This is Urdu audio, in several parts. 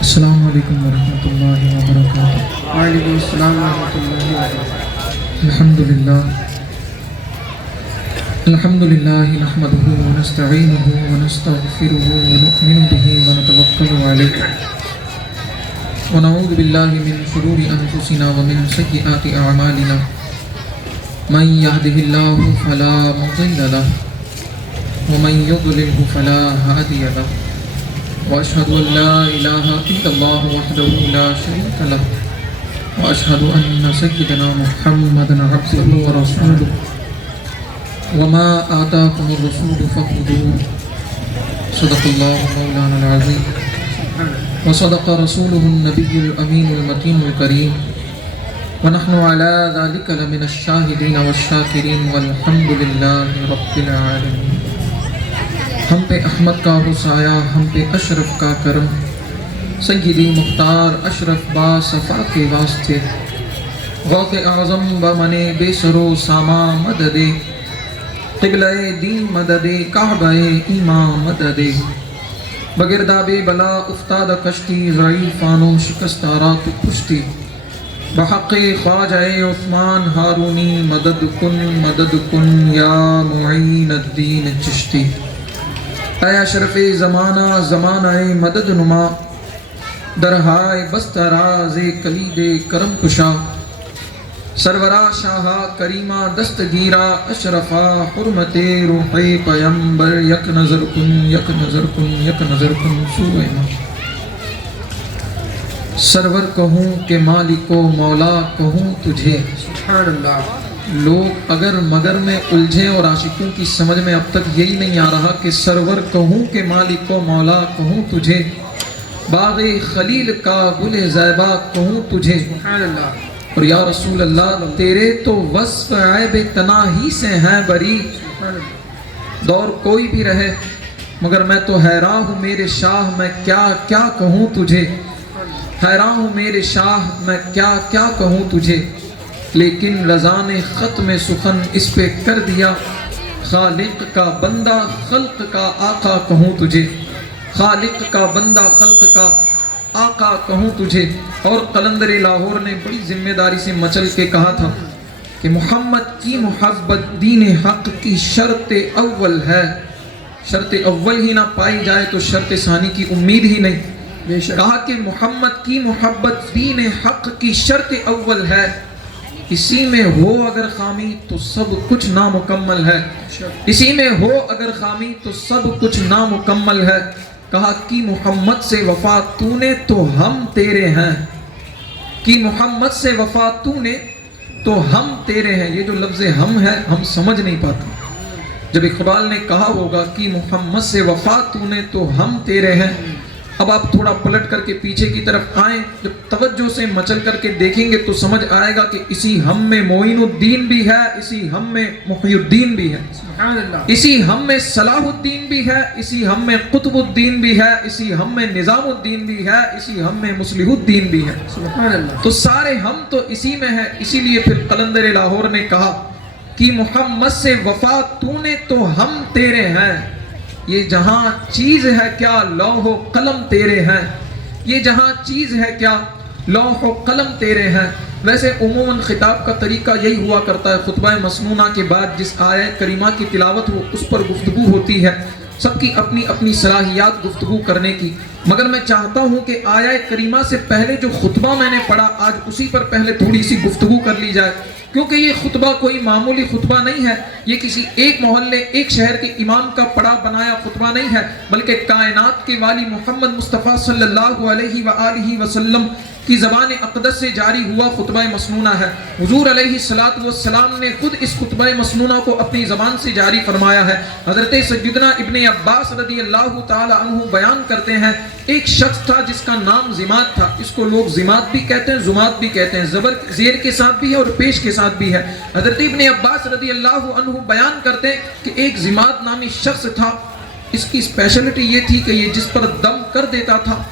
السلام علیکم ورحمۃ اللہ وبرکاتہ۔ وعلیکم السلام ورحمۃ اللہ وبرکاتہ۔ الحمد للہ نحمده ونستعینه ونستغفره ونؤمن به ونتوکل علیہ ونعوذ باللہ من شرور انفسنا ومن سیئات اعمالنا من يهده الله فلا مضل له ومن يضلل فلا هادي له وأشهد أن لا إله إلا الله وحده لا شريك له وأشهد أن سيدنا محمدا عبده ورسوله وما آتاكم الرسول فخذوه صدق الله مولانا العظيم وصدق رسوله النبي الأمين المتين الكريم ونحن على ذلك لمن الشاهدين والشاكرين والحمد لله رب العالمين۔ ہم پہ احمد کا ہو سایہ، ہم پہ اشرف کا کرم، سیدی مختار اشرف با صفا کے واسطے، غوث اعظم بمن بے سر و ساما مدد، قبلہ دین مدد، کعبہ ایمان مدد، بگرداب بلا افتاد کشتی، ضعیفانوں شکستارات پشتی، بحق خواجہ عثمان ہارونی مدد کن یا معین الدین چشتی۔ اے اشرف زمانہ زمانہ مدد نما، درہائے بستراز کلید کرم کشا، سرورا شاہا کریمہ دستگیرہ اشرفا حرمت روح پیمبر، یک نظر کن یک نظر کن یک نظر کن سوئے ماں۔ سرور کہوں کہ مالک و مولا کہوں تجھے، سبحان اللہ۔ لوگ اگر مگر میں الجھے اور عاشقوں کی سمجھ میں اب تک یہی نہیں آ رہا کہ سرور کہوں کہ مالک و مولا کہوں تجھے، باغ خلیل کا گل زیبا کہوں تجھے، سبحان اللہ۔ اور یا رسول اللہ تیرے تو وصف عیب تناہی سے ہیں بری، سبحان اللہ۔ دور کوئی بھی رہے مگر میں تو حیران ہوں میرے شاہ، میں کیا کیا کہوں تجھے، حیران ہوں میرے شاہ میں کیا کیا کہوں تجھے، لیکن رضا نے ختم سخن اس پہ کر دیا، خالق کا بندہ خلق کا آقا کہوں تجھے، خالق کا بندہ خلق کا آقا کہوں تجھے۔ اور قلندر لاہور نے بڑی ذمہ داری سے مچل کے کہا تھا کہ محمد کی محبت دین حق کی شرط اول ہے، شرط اول ہی نہ پائی جائے تو شرط ثانی کی امید ہی نہیں۔ کہا کہ محمد کی محبت دین حق کی شرط اول ہے، اسی میں ہو اگر خامی تو سب کچھ نامکمل ہے، اسی میں ہو اگر خامی تو سب کچھ نامکمل ہے۔ کہا کہ محمد سے وفا تو نے تو ہم تیرے ہیں، کہ محمد سے وفا تو نے تو ہم تیرے ہیں۔ یہ جو لفظ ہم ہے ہم سمجھ نہیں پاتے، جب اقبال نے کہا ہوگا کہ محمد سے وفا تو نے تو ہم تیرے ہیں۔ اب آپ تھوڑا پلٹ کر کے پیچھے کی طرف آئیں، جب توجہ سے مچل کر کے دیکھیں گے تو سمجھ آئے گا کہ اسی ہم میں معین الدین بھی ہے، اسی ہم میں محی الدین بھی ہے، سبحان اللہ۔ اسی ہم میں صلاح الدین بھی ہے، اسی ہم میں قطب الدین بھی ہے، اسی ہم میں نظام الدین بھی ہے، اسی ہم میں مصلح الدین بھی ہے، سبحان اللہ۔ تو سارے ہم تو اسی میں ہیں۔ اسی لیے پھر قلندر لاہور نے کہا کہ محمد سے وفا تو نے تو ہم تیرے ہیں، یہ جہاں چیز ہے کیا لوح و قلم تیرے ہیں، یہ جہاں چیز ہے کیا لوح و قلم تیرے ہیں۔ ویسے عموماً خطاب کا طریقہ یہی ہوا کرتا ہے، خطبہ مسنونہ کے بعد جس آیت کریمہ کی تلاوت ہو اس پر گفتگو ہوتی ہے، سب کی اپنی اپنی صلاحیات گفتگو کرنے کی، مگر میں چاہتا ہوں کہ آیت کریمہ سے پہلے جو خطبہ میں نے پڑھا آج اسی پر پہلے تھوڑی سی گفتگو کر لی جائے، کیونکہ یہ خطبہ کوئی معمولی خطبہ نہیں ہے، یہ کسی ایک محلے ایک شہر کے امام کا پڑھا بنایا خطبہ نہیں ہے، بلکہ کائنات کے والی محمد مصطفیٰ صلی اللہ علیہ وآلہ وسلم کی زبان اقدس سے جاری ہوا خطبہ مسنونہ ہے۔ حضور علیہ السلام نے خود اس خطبہ مسنونہ کو اپنی زبان سے جاری فرمایا ہے۔ حضرت سیدنا ابن عباس رضی اللہ تعالی عنہ بیان کرتے ہیں، ایک شخص تھا جس کا نام زماد تھا، اس کو لوگ زماد بھی کہتے ہیں زماد بھی کہتے ہیں، زبر زیر کے ساتھ بھی ہے اور پیش کے ساتھ بھی ہے۔ حضرت ابن عباس رضی اللہ عنہ بیان کرتے ہیں کہ ایک زماد نامی شخص تھا، اس کی اسپیشلٹی یہ تھی کہ یہ جس پر دم کر دیتا تھا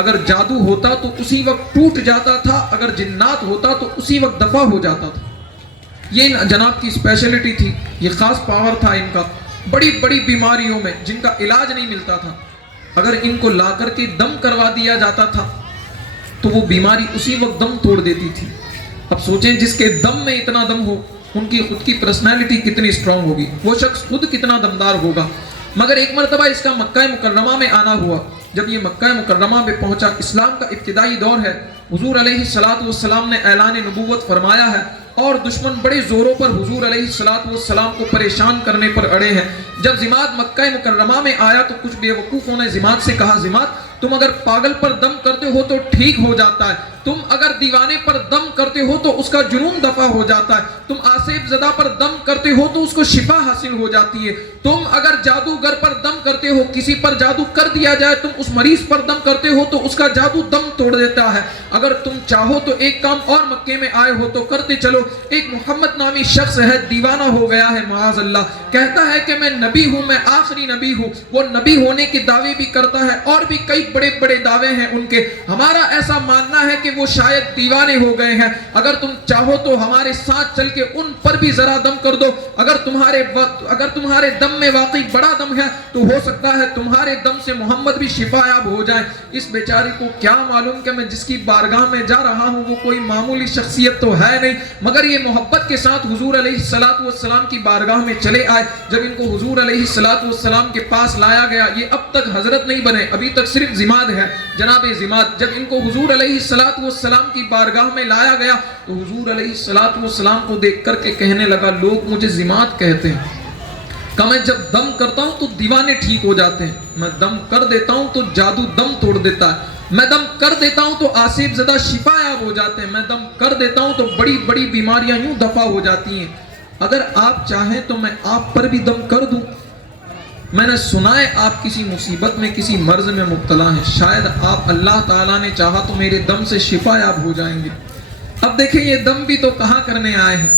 اگر جادو ہوتا تو اسی وقت ٹوٹ جاتا تھا، اگر جنات ہوتا تو اسی وقت دفع ہو جاتا تھا۔ یہ جناب کی اسپیشلٹی تھی، یہ خاص پاور تھا ان کا، بڑی بڑی بیماریوں میں جن کا علاج نہیں ملتا تھا، اگر ان کو لا کر کے دم کروا دیا جاتا تھا تو وہ بیماری اسی وقت دم توڑ دیتی تھی۔ اب سوچیں جس کے دم میں اتنا دم ہو، ان کی خود کی پرسنالٹی کتنی سٹرونگ ہوگی، وہ شخص خود کتنا دمدار ہوگا۔ مگر ایک مرتبہ اس کا مکہ مکرمہ میں آنا ہوا۔ جب یہ مکہ مکرمہ میں پہنچا، اسلام کا ابتدائی دور ہے، حضور علیہ السلام نے اعلان نبوت فرمایا ہے اور دشمن بڑے زوروں پر حضور علیہ السلام کو پریشان کرنے پر اڑے ہیں۔ جب ضماد مکہ مکرمہ میں آیا تو کچھ بے وقوفوں نے ضماد سے کہا، ضماد تم اگر پاگل پر دم کرتے ہو تو ٹھیک ہو جاتا ہے، تم اگر دیوانے پر دم کرتے ہو تو اس کا جنون دفع ہو جاتا ہے، تم آسیب زدہ پر دم کرتے ہو تو اس کو شفا حاصل ہو جاتی ہے، تم اگر جادوگر پر دم کرتے ہو، کسی پر جادو کر دیا جائے، تم اس مریض پر دم کرتے ہو تو اس کا جادو دم توڑ دیتا ہے، اگر تم چاہو تو ایک کام اور مکے میں آئے ہو تو کرتے چلو۔ ایک محمد نامی شخص ہے، دیوانہ ہو گیا ہے معاذ اللہ، کہتا ہے کہ میں نبی ہوں، میں آخری نبی ہوں، وہ نبی ہونے کے دعوے بھی کرتا ہے اور بھی کئی بڑے بڑے دعوے ہیں ان کے۔ ہمارا ایسا ماننا ہے کہ وہ شاید دیوانے ہو گئے ہیں، اگر تم چاہو تو ہمارے ساتھ چل کے ان پر بھی ذرا دم کر دو، اگر تمہارے دم میں واقعی بڑا دم ہے تو ہو سکتا ہے تمہارے دم سے محمد بھی شفا یاب ہو جائیں۔ اس بیچارے کو کیا معلوم کہ میں جس کی بارگاہ میں جا رہا ہوں وہ کوئی معمولی شخصیت تو ہے نہیں، مگر یہ محبت کے ساتھ حضور علیہ السلام کی بارگاہ میں چلے آئے۔ جب ان کو حضور علیہ السلام کے پاس لایا گیا، یہ اب تک حضرت نہیں بنے، ابھی تک صرف ضماد ہے، جناب ضماد۔ جب ان کو حضور علیہ السلام کی بارگاہ میں لایا گیا تو حضور علیہ السلام کو دیکھ کر کے کہنے لگا، لوگ مجھے ضماد کہتے ہیں، کہ میں جب دم کرتا ہوں تو دیوانے ٹھیک ہو جاتے ہیں، میں دم کر دیتا ہوں تو جادو دم توڑ دیتا ہے، میں دم کر دیتا ہوں تو آسیب زدہ شفا یاب ہو جاتے ہیں، میں دم کر دیتا ہوں تو بڑی بڑی بیماریاں یوں دفع ہو جاتی ہیں، اگر آپ چاہیں تو میں آپ پر بھی دم کر دوں۔ میں نے سنا ہے آپ کسی مصیبت میں، کسی مرض میں مبتلا ہیں، شاید آپ اللہ تعالیٰ نے چاہا تو میرے دم سے شفا یاب ہو جائیں گے۔ اب دیکھیں یہ دم بھی تو کہاں کرنے آئے ہیں،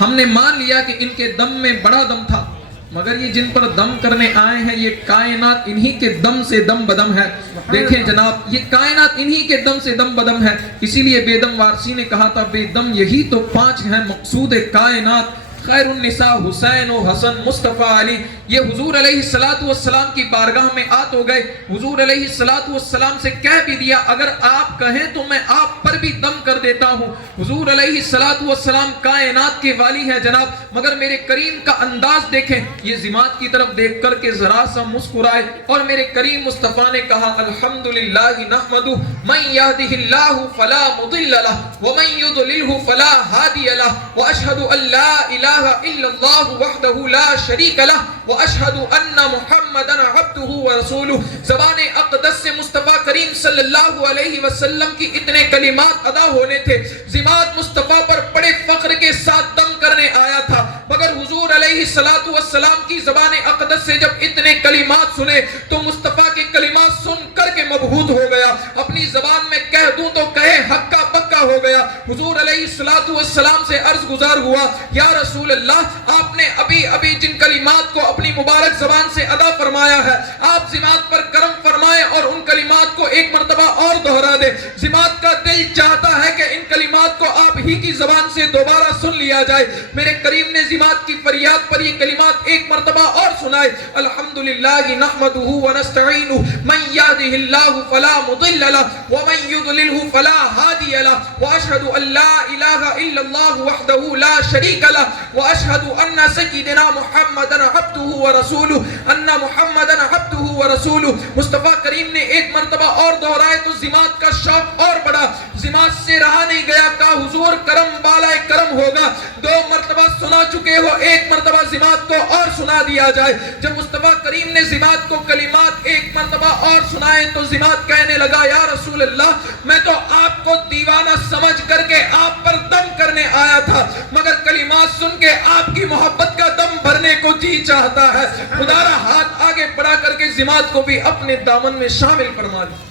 ہم نے مان لیا کہ ان کے دم میں بڑا دم تھا، مگر یہ جن پر دم کرنے آئے ہیں یہ کائنات انہی کے دم سے دم بدم ہے۔ دیکھیں جناب، یہ کائنات انہی کے دم سے دم بدم ہے، اسی لیے بے دم وارسی نے کہا تھا، بے دم یہی تو پانچ ہیں مقصود کائنات، خیر النساء حسین و حسن مصطفیٰ علی۔ یہ حضور علیہ السلام کی بارگاہ میں آ تو گئے، حضور علیہ السلام سے کہہ بھی دیا اگر آپ کہیں تو میں آپ پر بھی دم کر دیتا ہوں۔ حضور علیہ السلام کائنات کے والی ہیں جناب، مگر میرے کریم کا انداز دیکھیں، یہ ضماد کی طرف دیکھ کر کے ذرا سا مسکرائے اور میرے کریم مصطفیٰ نے کہا، الحمدللہ نحمدہ من یہدہ اللہ فلا مضل لہ ومن یضللہ فلا ہادی لہ واشہد ان لا الہ الا اللہ وحدہ لا شریک لہ واشہد ان محمدا عبدہ ورسولہ۔ زبان اقدس سے مصطفیٰ کریم صلی اللہ علیہ وسلم کی اتنے کلمات ادا ہونے تھے، ضماد مصطفیٰ پر بڑے فخر کے ساتھ دم کرنے آیا تھا، مگر حضور علیہ السلام کی زبان اقدس سے جب اتنے کلمات سنے تو مصطفیٰ کے کلمات سن کر کے مبہوت ہو گیا، اپنی زبان میں کہہ دوں تو کہے حقا پکا ہو گیا۔ حضور علیہ السلام سے عرض گزار ہوا، یا رسول اللہ، آپ نے ابھی جن کلمات کو اپنی مبارک زبان سے ادا فرمایا ہے، آپ ضماد پر کرم فرمائیں اور ان کلمات کو ایک مرتبہ اور دہرا دے۔ ضماد کا دل چاہتا ہے کہ ان کلمات کو آپ ہی کی زبان سے دوبارہ سن لیا جائے۔ میرے کریم نے ضماد کی فریاد پر یہ کلمات ایک مرتبہ اور سنائے، الحمدللہ نحمدہ ونستعینہ من یہدہ اللہ فلا مضل لہ ومن یضللہ فلا ہادی لہ واشہد ان لا الہ الا اللہ وحدہ لا شریک لہ واشہد ان سیدنا محمدا عبدہ ورسولہ، ان محمدا عبدہ ورسولہ۔ مصطفیٰ کریم نے ایک مرتبہ اور دہرائے تو ضماد کا شوق اور بڑا، ضماد سے رہا نہیں گیا، کہا حضور کرم بالائے کرم ہوگا، دو مرتبہ سنا چکے ہو، ایک مرتبہ ضماد کو اور سنا دیا جائے۔ جب مصطفیٰ کریم نے ضماد کو کلمات ایک مرتبہ اور سنائے تو ضماد کہنے لگا، یا رسول اللہ، میں تو آپ کو دیوانہ سمجھ کر کے آپ پر دم کرنے آیا تھا، مگر کلمات سن کے آپ کی محبت کا دم بھرنے کو جی چاہتا ہے۔ خدا را ہاتھ آگے بڑھا کر کے ضماد کو بھی اپنے دامن میں شامل فرما دیا۔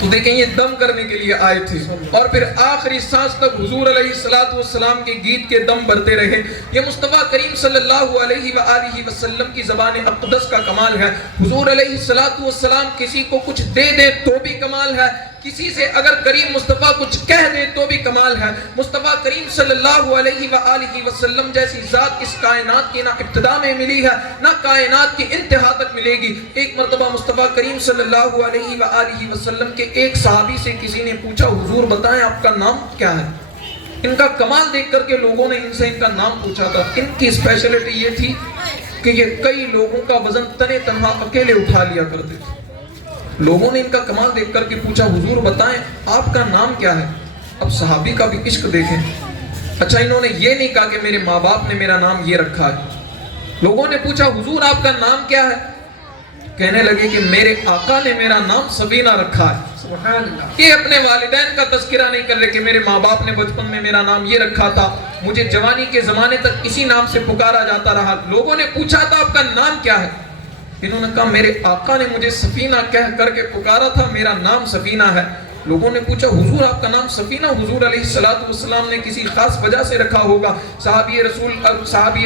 تو دیکھیں یہ دم کرنے کے لیے آئے تھے اور پھر آخری سانس تک حضور علیہ السلام کے گیت کے دم بھرتے رہے۔ یہ مصطفیٰ کریم صلی اللہ علیہ وآلہ وسلم کی زبان اقدس کا کمال ہے۔ حضور علیہ السلام کسی کو کچھ دے دیں تو بھی کمال ہے، کسی سے اگر کریم مصطفیٰ کچھ کہہ دے تو بھی کمال ہے. مصطفیٰ کریم صلی اللہ علیہ وآلہ وسلم جیسی ذات اس کائنات کی نہ ابتدا میں ملی ہے نہ کائنات کی انتہا تک ملے گی. ایک مرتبہ مصطفیٰ کریم صلی اللہ علیہ وآلہ وسلم کے ایک صحابی سے کسی نے پوچھا حضور بتائیں آپ کا نام کیا ہے. ان کا کمال دیکھ کر کے لوگوں نے ان سے ان کا نام پوچھا تھا. ان کی اسپیشلٹی یہ تھی کہ یہ کئی لوگوں کا وزن تنے تنہا اکیلے اٹھا لیا کرتے تھے. لوگوں نے ان کا کمال دیکھ کر کے پوچھا حضور بتائیں آپ کا نام کیا ہے. اب صحابی کا بھی عشق دیکھیں. اچھا انہوں نے یہ نہیں کہا کہ میرے ماں باپ نے میرا نام یہ رکھا ہے. لوگوں نے پوچھا حضور آپ کا نام کیا ہے. کہنے لگے کہ میرے آقا نے میرا نام سفینہ رکھا ہے. سبحان اللہ. یہ اپنے والدین کا تذکرہ نہیں کر رہے کہ میرے ماں باپ نے بچپن میں میرا نام یہ رکھا تھا, مجھے جوانی کے زمانے تک اسی نام سے پکارا جاتا رہا. لوگوں نے پوچھا تھا آپ کا نام کیا ہے. انہوں نے کہا میرے آقا نے مجھے سفینہ کہہ کر کے پکارا تھا, میرا نام سفینہ ہے. لوگوں نے پوچھا حضور آپ کا نام سفینہ حضور علیہ السلام نے کسی خاص وجہ سے رکھا ہوگا. صحابی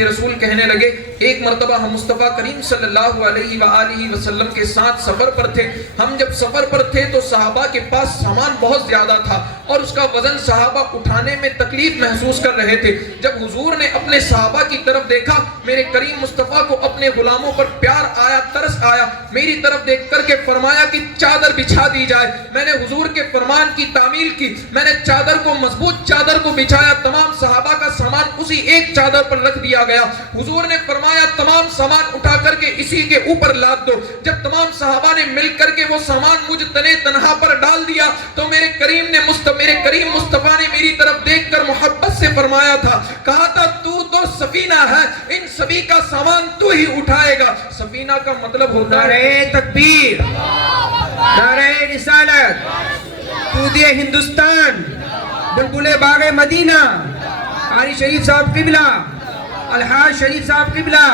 رسول کہنے لگے ایک مرتبہ ہم مصطفیٰ کریم صلی اللہ علیہ وآلہ وسلم کے ساتھ سفر پر تھے. ہم جب سفر پر تھے تو صحابہ کے پاس سامان بہت زیادہ تھا اور اس کا وزن صحابہ اٹھانے میں تکلیف محسوس کر رہے تھے. جب حضور نے اپنے صحابہ کی طرف دیکھا, میرے کریم مصطفیٰ کو اپنے غلاموں پر پیار آیا, ترس آیا. میری طرف دیکھ کر کے فرمایا کہ چادر بچھا دی جائے. میں نے حضور کے فرمان کی تعمیل کی. میں نے چادر کو مضبوط چادر کو بچھایا. تمام صحابہ کا سامان اسی ایک چادر پر رکھ دیا گیا. حضور نے فرمایا تمام سامان اٹھا کر کے اسی کے اوپر لاد دو. جب تمام صحابہ نے مل کر کے وہ سامان مجھ تنے تنہا پر ڈال دیا تو میرے کریم مصطفیٰ نے میری طرف دیکھ کر محبت سے فرمایا تھا, کہا تھا تو سفینہ ہے, ان سبھی کا سامان تو ہی اٹھائے گا. سفینہ کا مطلب ہوتا ہے نعرہ تکبیر, نعرہ رسالت, دودھ ہندوستان, بلبل باغ مدینہ, قاری شریف صاحب قبلہ, الحاج شریف صاحب قبلہ.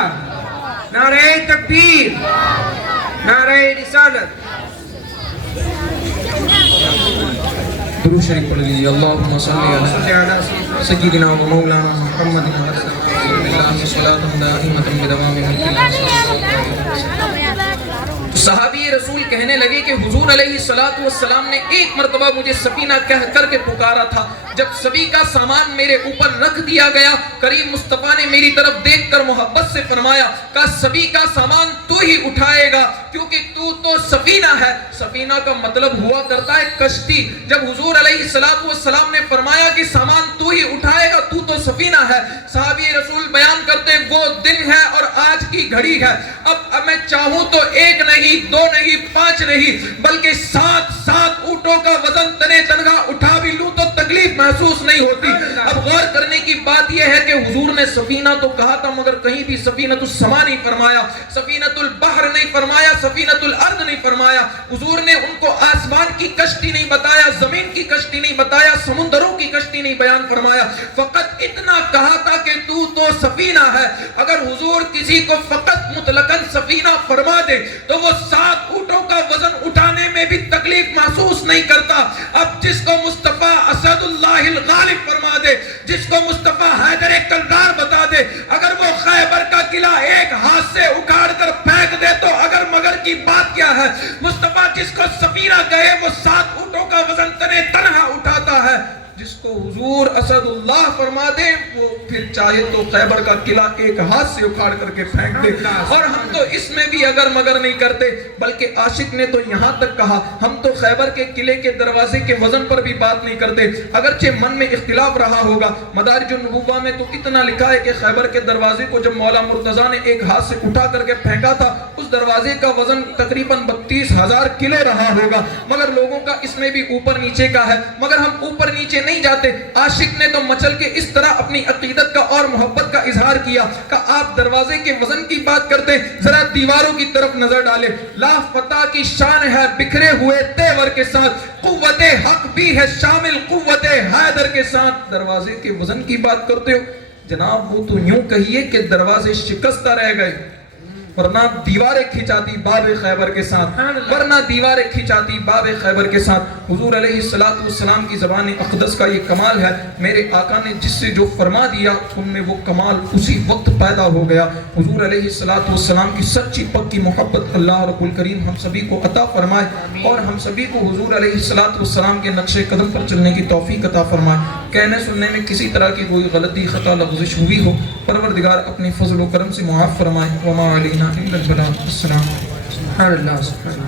نعرہ تکبیر, نعرہ رسالت. درود شریف پڑھ لیجیے. اللہم صلی علی سیدنا و مولانا محمد صلاۃ دائمۃ بدوام ملک اللہ. صحابی رسول کہنے لگے کہ حضور علیہ السلام نے ایک مرتبہ مجھے سفینہ کہہ کر کے پکارا تھا. جب سبھی کا سامان میرے اوپر رکھ دیا گیا, کریم مصطفیٰ نے میری طرف دیکھ کر محبت سے فرمایا کہ سبھی کا سامان تو ہی اٹھائے گا کیونکہ تو سفینہ ہے. سفینہ کا مطلب ہوا کرتا ہے کشتی. جب حضور علیہ السلام نے فرمایا کہ سامان تو ہی اٹھائے گا, تو سفینہ ہے. صحابی رسول بیان کرتے وہ دن ہے اور آج کی گھڑی ہے. اب میں چاہوں تو ایک نہیں, دو نہیں, 5 نہیں, بلکہ 7 اونٹوں کا وزن تنے تنہا اٹھا بھی لوں تو تکلیف محسوس نہیں ہوتی. اب غور کرنے کی بات یہ ہے کہ حضور نے سفینہ تو کہا تھا مگر کہیں بھی سفینۃ السما نہیں فرمایا, سفینۃ البحر نہیں فرمایا, سفینۃ الارض نہیں فرمایا. حضور نے ان کو آسمان کی کشتی نہیں بتایا, زمین کی کشتی نہیں بتایا, سمندروں کی کشتی نہیں بیان فرمایا. فقط اتنا کہا تھا کہ تو سفینہ ہے. اگر حضور کسی کو فقط مطلقاً سفینہ فرما دے تو وہ 7 اونٹوں کا وزن اٹھانے میں بھی تکلیف محسوس نہیں کرتا. اب جس کو مصطفیٰ اسد اللہ الغالب فرما دے, جس کو مصطفیٰ حیدر کلدار بتا دے, اگر وہ خیبر کا قلعہ ایک ہاتھ سے اکھاڑ کر پھینک دے تو اگر مگر کی بات کیا ہے. مصطفیٰ جس کو سفینہ کہے وہ 7 اونٹوں کا وزن تنے تنہا اٹھاتا ہے. جس کو حضور اسد اللہ فرما دے وہ پھر چاہے تو خیبر کا قلعہ ایک ہاتھ سے اکھاڑ کر کے پھینک دے. اور ہم تو اس میں بھی اگر مگر نہیں کرتے, بلکہ عاشق نے تو یہاں تک کہا ہم تو خیبر کے قلعے کے دروازے کے وزن پر بھی بات نہیں کرتے. اگرچہ من میں اختلاف رہا ہوگا, مدارج النبوہ میں تو اتنا لکھا ہے کہ خیبر کے دروازے کو جب مولا مرتضیٰ نے ایک ہاتھ سے اٹھا کر کے پھینکا تھا اس دروازے کا وزن تقریباً 32,000 کلو رہا ہوگا. مگر لوگوں کا اس میں بھی اوپر نیچے کا ہے, مگر ہم اوپر نیچے نہیں جاتے. عاشق نے تو مچل کے اس طرح اپنی عقیدت کا اور محبت کا اظہار کیا کہ آپ دروازے کے وزن کی بات کرتے, ذرا دیواروں کی طرف نظر ڈالے. لا فتح کی شان ہے بکھرے ہوئے تیور کے ساتھ, قوت حق بھی ہے شامل قوت حیدر کے ساتھ. دروازے کے وزن کی بات کرتے ہو جناب, وہ تو یوں کہیے کہ دروازے شکستہ رہ گئے. ورنہ دیواریں کھچاتی باب خیبر کے ساتھ، ورنہ دیواریں کھچاتی باب خیبر کے ساتھ۔ حضور علیہ السلام کی زبان اقدس کا یہ کمال ہے، میرے آقا نے جس سے جو فرما دیا ان میں وہ کمال اسی وقت پیدا ہو گیا۔ حضور علیہ السلام کی سچی پکی محبت اللہ رب الکریم ہم سبھی کو عطا فرمائے، اور ہم سبھی کو حضور علیہ السلام کے نقش قدم پر چلنے کی توفیق عطا فرمائے۔ کہنے سننے میں کسی طرح کی کوئی غلطی خطا لغزش ہوئی ہو، پروردگار اپنی فضل و کرم سے معاف فرمائے۔ وما علینا الا البلاغ۔ السلام علیکم۔ اللہ